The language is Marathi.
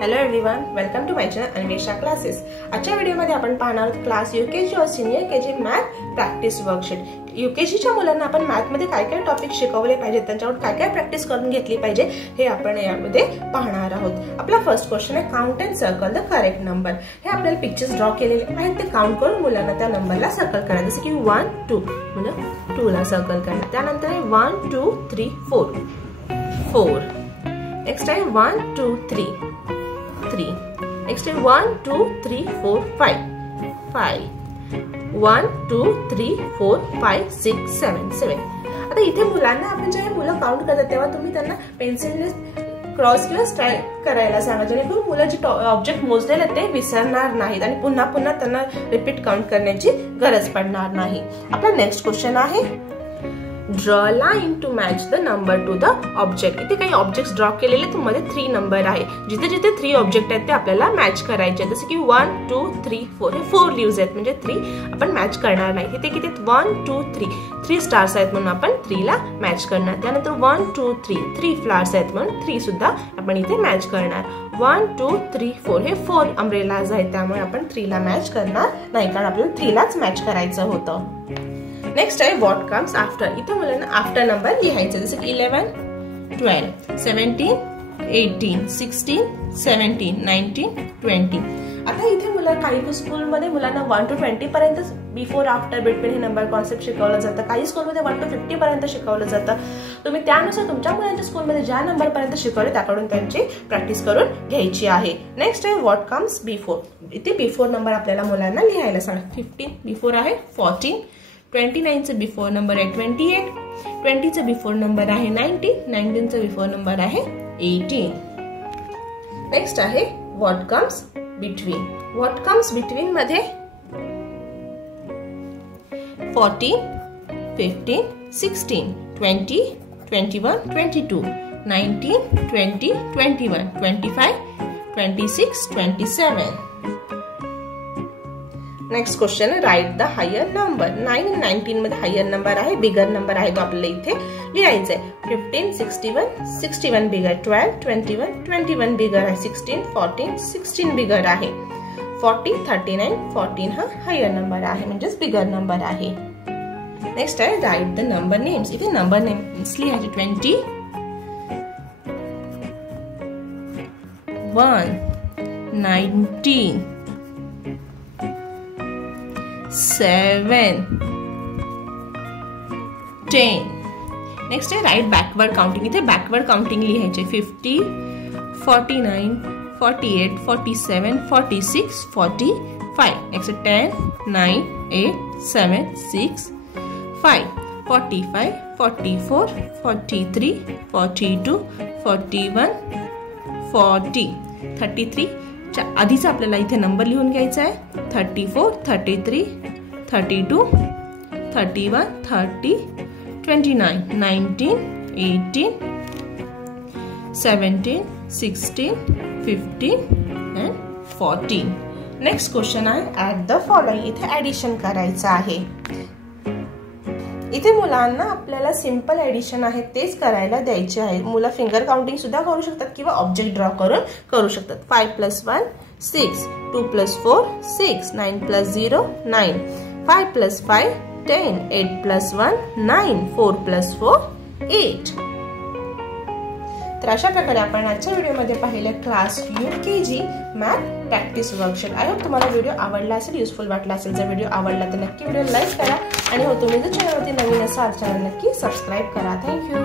Hello everyone, welcome to my channel Anvesha classes. आजच्या व्हिडिओमध्ये आपण पाहणार आहोत क्लास यूकेजी और senior KG math practice worksheet. यूकेजीच्या मुलांना आपण मॅथ मध्ये काय काय टॉपिक शिकवले पाहिजे, त्यांच्यावर काय काय प्रॅक्टिस करून घेतली पाहिजे हे आपण यामध्ये पाहणार आहोत। आपला फर्स्ट क्वेश्चन आहे count and circle the correct number. हे आपल्याला पिक्चर्स ड्रॉ केलेले आहेत, ते काउंट करून मुलांना त्या नंबरला सर्कल करायचं, जसे की 1 2 म्हणजे 2 ला सर्कल करणार। त्यानंतर आहे 1 2 3 4 4। नेक्स्ट आहे 1 2 3 3। नेक्स्ट आहे 1 2 3 4 5 5। 1 2 3 4 5 6 7 7। आता इथे मुलांना आपण जेव्हा मुलं काउंट करतात तेव्हा तुम्ही त्यांना पेन्सिलने क्रॉस किंवा स्ट्राइक करायला सांगा, जेणेकरून मुलं जे ऑब्जेक्ट मोजलेले ते विसरणार नाहीत आणि पुन्हा पुन्हा त्यांना रिपीट काउंट करण्याची गरज पडणार नाही। आपला नेक्स्ट क्वेश्चन आहे draw line to match the number to the object. इथे काही ऑब्जेक्ट्स ड्रॉ केलेले, तुम्हाला 3 नंबर आहे, जिथे जिथे 3 ऑब्जेक्ट आहेत ते आपल्याला मॅच करायचे, जसे की 1 2 3 4। हे 4 लीव्स आहेत म्हणजे 3 आपण मॅच करणार नाही। इथे किती 1 2 3 3 स्टार्स आहेत म्हणून आपण 3 ला मॅच करणार। त्यानंतर 1 2 3 3 फ्लावर्स आहेत म्हणून 3 सुद्धा आपण इथे मॅच करणार। 1 2 3 4 हे 4 अम्ब्रेलाज आहेत, त्यामुळे आपण 3 ला मॅच करणार नाही, कारण आपल्याला 3 लाच मॅच करायचं होतं। नेक्स्ट आहे व्हॉट कम्स आफ्टर। इथे मुलांना आफ्टर नंबर लिहायचे, जसे की 11 12 17 18 16 17 19 20। आता इथे मुलं काही स्कूलमध्ये मुलांना 1 to 20 पर्यंत बिफोर आफ्टर बिटवीन हे नंबर कॉन्सेप्ट शिकवलं जातं, काही स्कूलमध्ये 1 to 50 पर्यंत शिकवलं जातं। तुम्ही त्यानुसार तुमच्या मुलांच्या स्कूलमध्ये ज्या नंबर पर्यंत शिकवले त्याकडून त्यांची प्रॅक्टिस करून घ्यायची आहे। नेक्स्ट आहे व्हॉट कम्स बिफोर। इथे बिफोर नंबर आपल्याला मुलांना लिहायला सांगा। 15 बिफोर आहे 14, 29 चा बिफोर नंबर आहे 28, 20 चा बिफोर नंबर आहे 19, 19 चा बिफोर नंबर आहे 18। नेक्स्ट आहे what comes between. What comes between मध्ये 14 15 16 20 21 22 19 20 21 25 26 27। नेक्स्ट क्वेश्चन आहे राइट द हायर नंबर। 9 आणि 19 मध्ये हायर नंबर आहे, बिगर नंबर आहे, तो आपल्याला इथे लिहायचा आहे। 15 61 61 बिगर, 12 21 21 बिगर आहे, 16 14 16 बिगर आहे, 40 39 14 हा हायर नंबर आहे म्हणजेच बिगर नंबर आहे। नेक्स्ट आहे राइट द नंबर नेम्स। इथे नंबर नेम्स लिहायचे 21 19 7 10। नेक्स्ट आहे राइट बॅकवर्ड काउंटिंग। इथे बॅकवर्ड काउंटिंग लिहायचे 50 49 48 47 46 45। नेक्स्ट 10 9 8 7 6 5 45 44 43 42 41 40 33 आधीचा आपल्याला इथे नंबर लिहून घ्यायचा आहे। 34 33 32 31 30 29 19 18 17 16 15 and 14। नेक्स्ट क्वेश्चन आहे ऍड द फॉलोइंग। इथे ऍडिशन करायचं आहे। इथे मुलांना आपल्याला सिंपल ऍडिशन आहे तेच करायला द्यायचे आहे। मुलं फिंगर काउंटिंग सुद्धा करू शकतात किंवा ऑब्जेक्ट ड्रॉ करून करू शकतात। 5 + 1 6, 2 + 4 6, 9 + 0 9, 5 + 5 10, 8 + 1 9, 4 + 4 8। तर अशा प्रकारे आपण आजच्या व्हिडिओमध्ये पाहिले class UKG math practice worksheet. I hope तुम्हाला व्हिडिओ आवडला असेल, युजफुल वाटला असेल। जर व्हिडिओ आवडला तर नक्की व्हिडिओ लाईक करा आणि हो तुम्ही जर चॅनलवरती नवीन असाल चॅनल नक्की सबस्क्राईब करा। थँक्यू।